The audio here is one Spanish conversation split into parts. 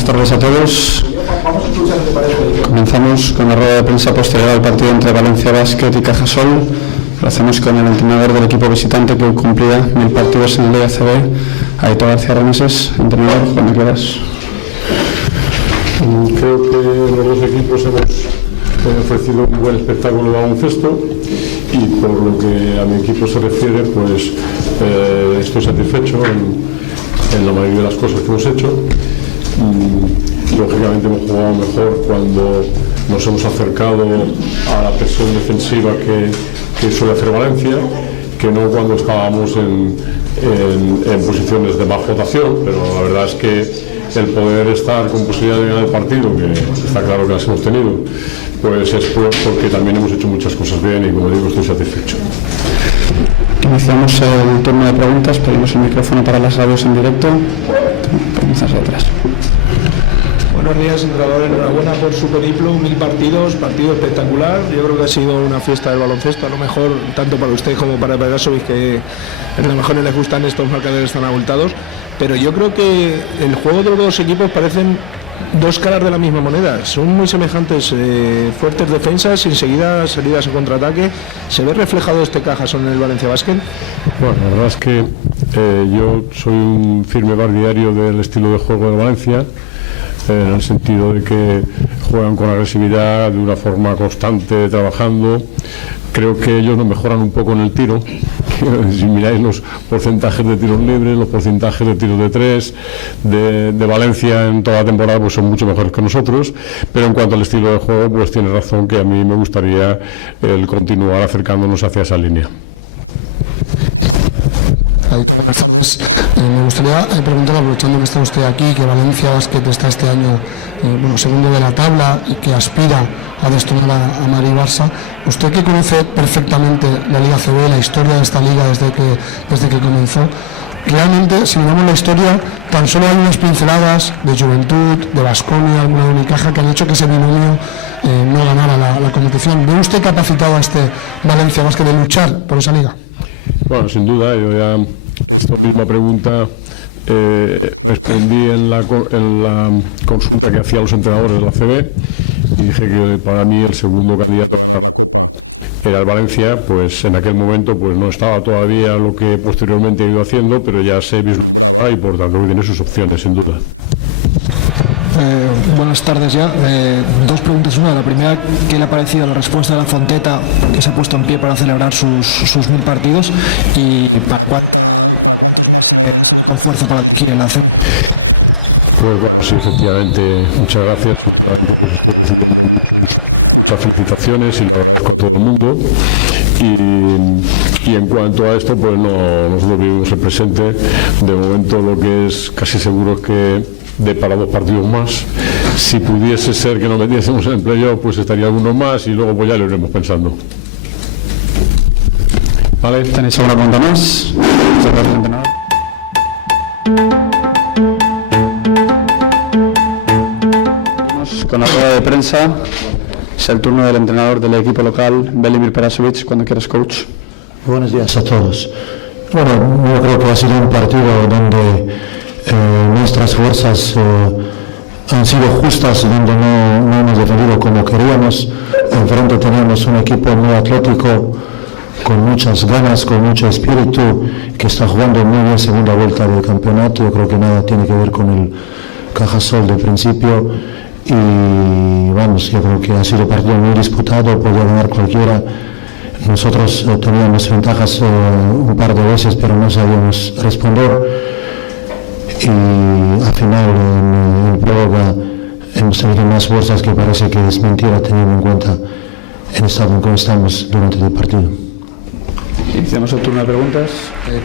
Buenas tardes a todos. Comenzamos con la rueda de prensa posterior al partido entre Valencia Basket y Cajasol. Lo hacemos con el entrenador del equipo visitante que cumplía 1000 partidos en la Liga CB, Aitor García Remeses. Entrenador, cuando quieras. Creo que los dos equipos hemos ofrecido un buen espectáculo de baloncesto y por lo que a mi equipo se refiere, pues estoy satisfecho en la mayoría de las cosas que hemos hecho. Lógicamente hemos jugado mejor cuando nos hemos acercado a la presión defensiva que suele hacer Valencia, que no cuando estábamos en posiciones de baja rotación, pero la verdad es que el poder estar con posibilidad de ganar el partido, que está claro que las hemos tenido, pues es porque también hemos hecho muchas cosas bien y, como digo, estoy satisfecho. Iniciamos el turno de preguntas, pedimos el micrófono para las radios en directo. Preguntas atrás. Buenos días, entrenador. Enhorabuena por su periplo, 1000 partidos, partido espectacular. Yo creo que ha sido una fiesta del baloncesto, a lo mejor tanto para usted como para Pegasovic, que a lo mejor no les gustan estos marcadores tan abultados, pero yo creo que el juego de los dos equipos parecen dos caras de la misma moneda. Son muy semejantes, fuertes defensas y enseguida salidas a contraataque. ¿Se ve reflejado este Cajasol en el Valencia Basket? Bueno, la verdad es que yo soy un firme partidario del estilo de juego de Valencia, en el sentido de que juegan con agresividad, de una forma constante, trabajando. Creo que ellos nos mejoran un poco en el tiro. Si miráis los porcentajes de tiros libres, los porcentajes de tiros de tres de Valencia en toda la temporada, pues son mucho mejores que nosotros. Pero en cuanto al estilo de juego, pues tiene razón que a mí me gustaría el continuar acercándonos hacia esa línea. Me gustaría preguntar, aprovechando que está usted aquí, que Valencia Basket está este año segundo de la tabla y que aspira a destronar a Madrid Barça. Usted, que conoce perfectamente la Liga CB, la historia de esta liga desde que comenzó, realmente, si miramos la historia, tan solo hay unas pinceladas de Juventud, de Baskonia, alguna de Unicaja, que han hecho que ese binomio no ganara la competición. ¿Ve usted capacitado a este Valencia Basket de luchar por esa liga? Bueno, sin duda, yo ya esta misma pregunta respondí en la consulta que hacía a los entrenadores de la CB y dije que para mí el segundo candidato era el Valencia. Pues en aquel momento pues no estaba todavía lo que posteriormente he ido haciendo, pero ya se vislumbraba y por tanto que tiene sus opciones, sin duda. Buenas tardes ya. Dos preguntas. Una, la primera, ¿qué le ha parecido la respuesta de la Fonteta, que se ha puesto en pie para celebrar sus 1000 partidos? Y para cuál fuerza para adquirir la C. Pues bueno, sí, efectivamente, muchas gracias. Las felicitaciones y lo agradezco a todo el mundo. Y en cuanto a esto, pues no nosotros vivimos el presente. De momento lo que es casi seguro es que para 2 partidos más. Si pudiese ser que nos metiésemos en el playoff, pues estaría alguno más y luego pues ya lo iremos pensando. Vale, ¿tenéis alguna pregunta más? Con la rueda de prensa es el turno del entrenador del equipo local, Velimir Perasovic. Cuando quieras, coach. Buenos días a todos. Bueno, yo creo que ha sido un partido donde nuestras fuerzas han sido justas, donde no hemos defendido como queríamos. Enfrente teníamos un equipo muy atlético, con muchas ganas, con mucho espíritu, que está jugando muy bien segunda vuelta del campeonato. Yo creo que nada tiene que ver con el Cajasol de principio. Y vamos, yo creo que ha sido un partido muy disputado, podía ganar cualquiera. Nosotros teníamos ventajas un par de veces, pero no sabíamos responder. Y al final, en prórroga, hemos tenido más fuerzas, que parece que es mentira, teniendo en cuenta el estado en que estamos durante el partido. Iniciamos el turno de preguntas.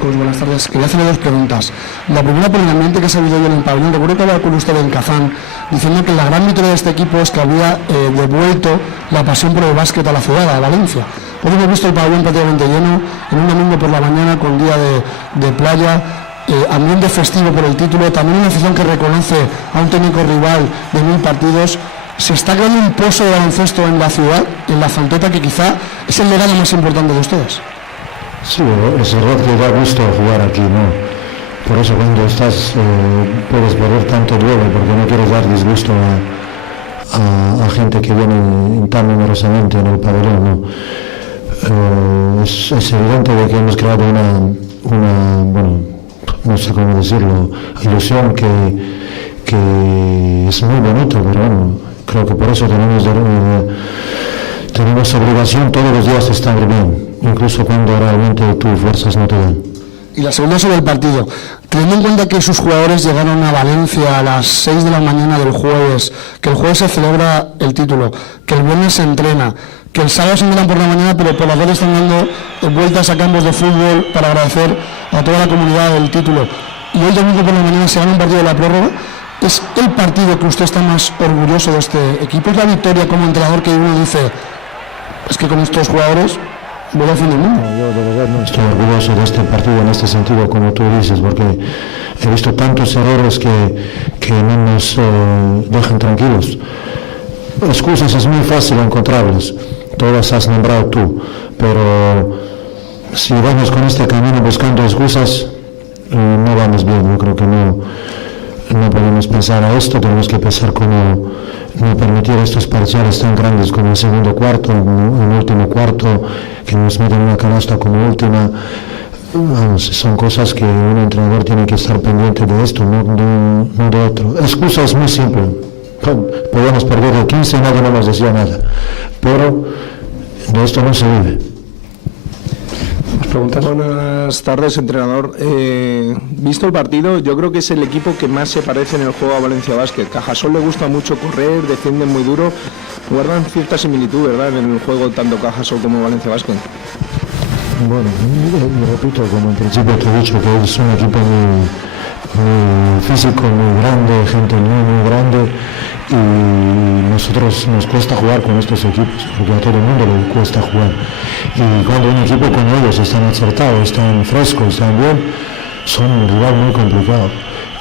Coach, buenas tardes. Quería hacerle 2 preguntas. La primera, por el ambiente que se ha vivido hoy en el pabellón. Recuerdo que hablaba con usted en Kazán, diciendo que la gran victoria de este equipo es que había devuelto la pasión por el básquet a la ciudad, a Valencia. Hoy hemos visto el pabellón prácticamente lleno, en un domingo por la mañana con día de playa, ambiente festivo por el título, también una afición que reconoce a un técnico rival de 1000 partidos. ¿Se está creando un pozo de baloncesto en la ciudad, en la Fonteta, que quizá es el legado más importante de ustedes? Sí, es verdad que da gusto jugar aquí, ¿no? por eso cuando estás puedes perder tanto duelo porque no quieres dar disgusto a gente que viene tan numerosamente en el pabellón, ¿no? Es evidente de que hemos creado una bueno, no sé cómo decirlo, ilusión que es muy bonito, pero bueno, creo que por eso tenemos obligación todos los días de estar bien, incluso cuando realmente tus fuerzas no te dan. Y la segunda sobre el partido. Teniendo en cuenta que sus jugadores llegaron a Valencia a las 6 de la mañana del jueves, que el jueves se celebra el título, que el viernes se entrena, que el sábado se entrenan por la mañana, pero por las tarde están dando vueltas a campos de fútbol para agradecer a toda la comunidad el título, y hoy domingo por la mañana se gana un partido de la prórroga, ¿es el partido que usted está más orgulloso de este equipo? ¿Es la victoria como entrenador que uno dice, es que con estos jugadores voy a fin del mundo? Yo de verdad no estoy orgulloso de este partido en este sentido, como tú dices, porque he visto tantos errores que no nos dejan tranquilos. Excusas es muy fácil encontrarlas, todas has nombrado tú, pero si vamos con este camino buscando excusas, no vamos bien. Yo creo que no podemos pensar a esto, tenemos que pensar cómo no permitir estos parciales tan grandes como el segundo cuarto, el último cuarto, que nos meten una canasta como última. Vamos, son cosas que un entrenador tiene que estar pendiente de esto, no de otro. Excusa es muy simple. Podemos perder el 15 y nadie no nos decía nada, pero de esto no se vive. Buenas tardes, entrenador. Visto el partido, yo creo que es el equipo que más se parece en el juego a Valencia Basket. Cajasol le gusta mucho correr, defienden muy duro, guardan cierta similitud, ¿verdad?, en el juego tanto Cajasol como Valencia Basket. Bueno, y repito, como en principio te he dicho, que es un equipo muy físico, muy grande, gente muy grande, y nosotros nos cuesta jugar con estos equipos, porque a todo el mundo le cuesta jugar. Y cuando un equipo con ellos están acertados, están frescos, están bien, son un rival muy complicado.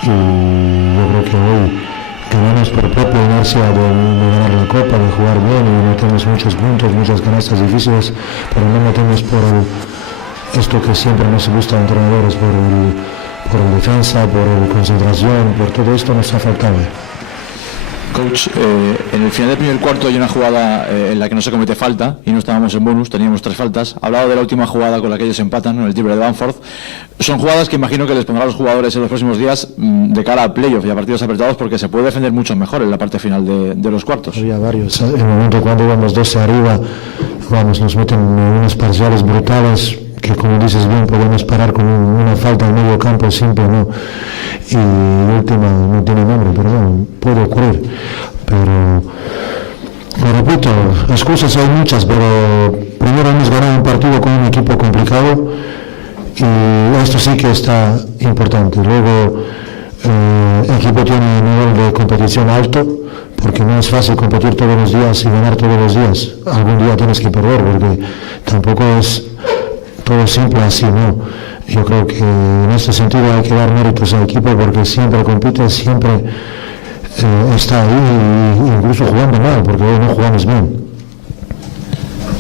Y yo creo que hoy ganamos por propia inercia de ganar la Copa, de jugar bien, y metemos muchos puntos, muchas canastas difíciles, pero no metemos por esto que siempre nos gusta a entrenadores, por el defensa, por la concentración, por todo esto nos ha faltado. Coach, en el final del primer cuarto hay una jugada en la que no se comete falta y no estábamos en bonus, teníamos 3 faltas. Hablaba de la última jugada con la que ellos empatan, en el triple de Bamford. Son jugadas que imagino que les pondrá a los jugadores en los próximos días de cara a playoff y a partidos apretados, porque se puede defender mucho mejor en la parte final de los cuartos. Había varios. En el momento cuando íbamos 12 arriba, nos meten unos parciales brutales que, como dices bien, podemos parar con una falta en medio campo simple, ¿no? Y última no tiene nombre, pero bueno, puede ocurrir. Pero, lo repito, excusas hay muchas, pero primero hemos ganado un partido con un equipo complicado y esto sí que está importante. Luego, el equipo tiene un nivel de competición alto, porque no es fácil competir todos los días y ganar todos los días. Algún día tienes que perder, porque tampoco es todo simple así, ¿no? Yo creo que en este sentido hay que dar méritos al equipo, porque siempre compite, siempre está ahí, incluso jugando mal, porque hoy no jugamos bien.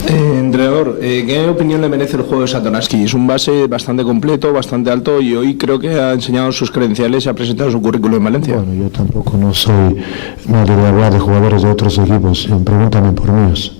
Entrenador, ¿qué opinión le merece el juego de Satoransky? Es un base bastante completo, bastante alto, y hoy creo que ha enseñado sus credenciales y ha presentado su currículum en Valencia. Bueno, yo tampoco no soy nadie de hablar de jugadores de otros equipos, pregúntame por míos.